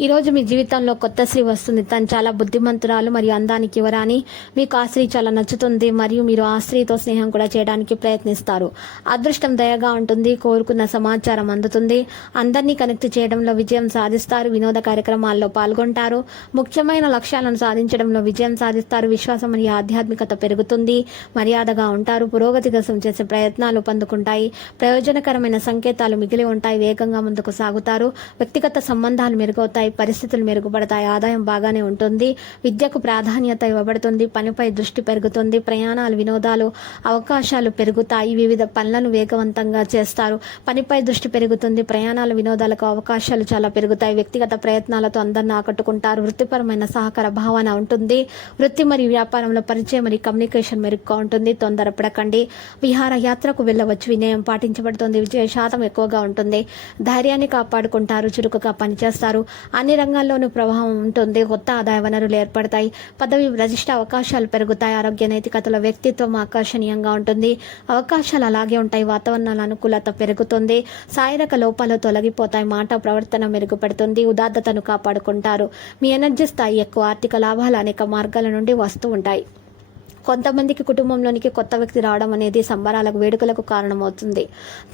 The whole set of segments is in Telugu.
ఈరోజు మీ జీవితంలో కొత్త స్త్రీ వస్తుంది. తను చాలా బుద్ధిమంతురాలు మరియు అందానికి ఇవ్వరాని మీకు ఆ స్త్రీ చాలా నచ్చుతుంది మరియు మీరు ఆ స్త్రీతో స్నేహం కూడా చేయడానికి ప్రయత్నిస్తారు. అదృష్టం దయగా ఉంటుంది. కోరుకున్న సమాచారం అందుతుంది. అందరినీ కనెక్ట్ చేయడంలో విజయం సాధిస్తారు. వినోద కార్యక్రమాల్లో పాల్గొంటారు. ముఖ్యమైన లక్ష్యాలను సాధించడంలో విజయం సాధిస్తారు. విశ్వాసం మరియు ఆధ్యాత్మికత పెరుగుతుంది. మర్యాదగా ఉంటారు. పురోగతి కోసం చేసే ప్రయత్నాలు పొందుకుంటాయి. ప్రయోజనకరమైన సంకేతాలు మిగిలి ఉంటాయి. వేగంగా ముందుకు సాగుతారు. వ్యక్తిగత సంబంధాలు మెరుగవుతాయి. పరిస్థితులు మెరుగుపడతాయి. ఆదాయం బాగానే ఉంటుంది. విద్యకు ప్రాధాన్యత ఇవ్వబడుతుంది. పనిపై దృష్టి పెరుగుతుంది. ప్రయాణాలు వినోదాలు అవకాశాలు పెరుగుతాయి. వివిధ పనులను వేగవంతంగా చేస్తారు. పనిపై దృష్టి పెరుగుతుంది. ప్రయాణాలు వినోదాలకు అవకాశాలు చాలా పెరుగుతాయి. వ్యక్తిగత ప్రయత్నాలతో అందరిని ఆకట్టుకుంటారు. వృత్తిపరమైన సహకార భావన ఉంటుంది. వృత్తి మరియు వ్యాపారంలో పరిచయం మరియు కమ్యూనికేషన్ మెరుగ్గా ఉంటుంది. తొందరపడకండి. విహారయాత్రకు వెళ్ళవచ్చు. వినయం పాటించబడుతుంది. విజయ శాతం ఎక్కువగా ఉంటుంది. ధైర్యాన్ని కాపాడుకుంటారు. చురుకుగా పనిచేస్తారు. అన్ని రంగాల్లోనూ ప్రభావం ఉంటుంది. కొత్త ఆదాయ వనరులు ఏర్పడతాయి. పదవి ప్రతిష్ట అవకాశాలు పెరుగుతాయి. ఆరోగ్య నైతికతలో వ్యక్తిత్వం ఆకర్షణీయంగా ఉంటుంది. అవకాశాలు అలాగే ఉంటాయి. వాతావరణాల అనుకూలత పెరుగుతుంది. శారీరక లోపాలు తొలగిపోతాయి. మాట ప్రవర్తన మెరుగుపడుతుంది. ఉదాత్తతను కాపాడుకుంటారు. మీ ఎనర్జీ స్థాయి ఎక్కువ. ఆర్థిక లాభాలు అనేక మార్గాల నుండి వస్తూ ఉంటాయి. కొంతమందికి కుటుంబంలోనికి కొత్త వ్యక్తి రావడం అనేది సంబరాలకు వేడుకలకు కారణమవుతుంది.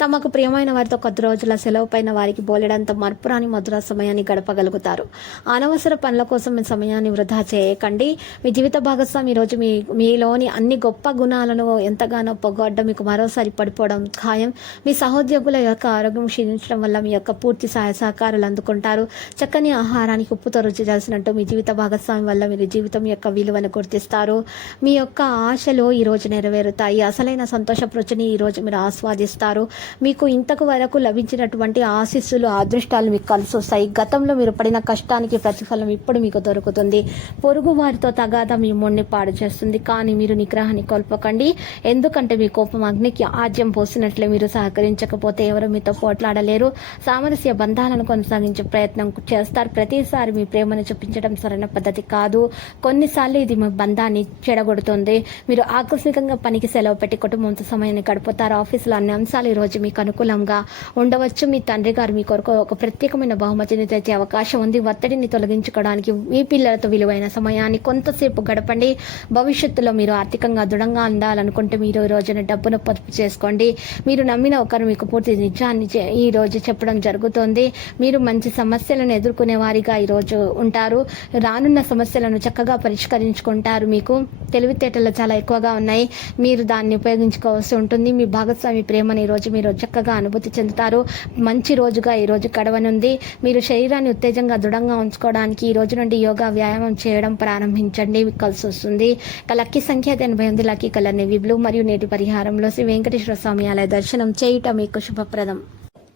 తమకు ప్రియమైన వారితో కొద్ది రోజుల సెలవు పైన వారికి బోలెడంత మర్పురాని మధుర సమయాన్ని గడపగలుగుతారు. అనవసర పనుల కోసం మీ సమయాన్ని వృధా చేయకండి. మీ జీవిత భాగస్వామి ఈరోజు మీ మీలోని అన్ని గొప్ప గుణాలను ఎంతగానో పొగొడ్డం మీకు మరోసారి పడిపోవడం ఖాయం. మీ సహోద్యోగుల యొక్క ఆరోగ్యం క్షీణించడం వల్ల మీ యొక్క పూర్తి సహాయ సహకారాలు అందుకుంటారు. చక్కని ఆహారానికి ఉప్పుతో రుచి చేసినట్టు మీ జీవిత భాగస్వామి వల్ల మీరు జీవితం యొక్క విలువను గుర్తిస్తారు. మీ యొక్క ఆశలు ఈరోజు నెరవేరుతాయి. అసలైన సంతోష ప్రచుని ఈరోజు మీరు ఆస్వాదిస్తారు. మీకు ఇంతకు వరకు లభించినటువంటి ఆశీస్సులు అదృష్టాలు మీకు కలిసి వస్తాయి. గతంలో మీరు పడిన కష్టానికి ప్రతిఫలం ఇప్పుడు మీకు దొరుకుతుంది. పొరుగు వారితో తగాద మీ మొండి పాడు చేస్తుంది. కానీ మీరు నిగ్రహాన్ని కోల్పోకండి. ఎందుకంటే మీ కోపం అగ్నికి ఆజ్యం పోసినట్లే మీరు సహకరించకపోతే ఎవరు మీతో పోట్లాడలేరు. సామరస్య బంధాలను కొనసాగించే ప్రయత్నం చేస్తారు. ప్రతిసారి మీ ప్రేమను చూపించడం సరైన పద్ధతి కాదు. కొన్నిసార్లు ఇది మీ బంధాన్ని చెడగొడుతుంది. మీరు ఆకస్మికంగా పనికి సెలవు పెట్టి కుటుంబంతో సమయాన్ని గడుపుతారు. ఆఫీసులో అన్ని అంశాలు ఈ రోజు మీకు అనుకూలంగా ఉండవచ్చు. మీ తండ్రి గారు మీ కొరకు ఒక ప్రత్యేకమైన బహుమతిని తెచ్చే అవకాశం ఉంది. ఒత్తిడిని తొలగించుకోవడానికి మీ పిల్లలతో విలువైన సమయాన్ని కొంతసేపు గడపండి. భవిష్యత్తులో మీరు ఆర్థికంగా దృఢంగా ఉండాలనుకుంటే మీరు ఈ రోజున డబ్బును పొదుపు చేసుకోండి. మీరు నమ్మిన ఒకరు మీకు పూర్తి నిజాన్ని ఈ రోజు చెప్పడం జరుగుతోంది. మీరు మంచి సమస్యలను ఎదుర్కొనే వారిగా ఈ రోజు ఉంటారు. రానున్న సమస్యలను చక్కగా పరిష్కరించుకుంటారు మీకు. తెలివితేటలు చాలా ఎక్కువగా ఉన్నాయి. మీరు దాన్ని ఉపయోగించుకోవాల్సి ఉంటుంది. మీ భాగస్వామి ప్రేమని ఈ రోజు మీరు చక్కగా అనుభూతి చెందుతారు. మంచి రోజుగా ఈరోజు కడవనుంది గడవనుంది. మీరు శరీరాన్ని ఉత్తేజంగా దృఢంగా ఉంచుకోవడానికి ఈ రోజు నుండి యోగా వ్యాయామం చేయడం ప్రారంభించండి. మీకు కలిసి వస్తుంది. ఇక లక్కీ సంఖ్య ఎనభై ఎనిమిది లక్కీ కలర్ నేవీ బ్లూ మరియు నేటి పరిహారంలో శ్రీ వెంకటేశ్వర స్వామి ఆలయ దర్శనం చేయుట మీకు శుభప్రదం.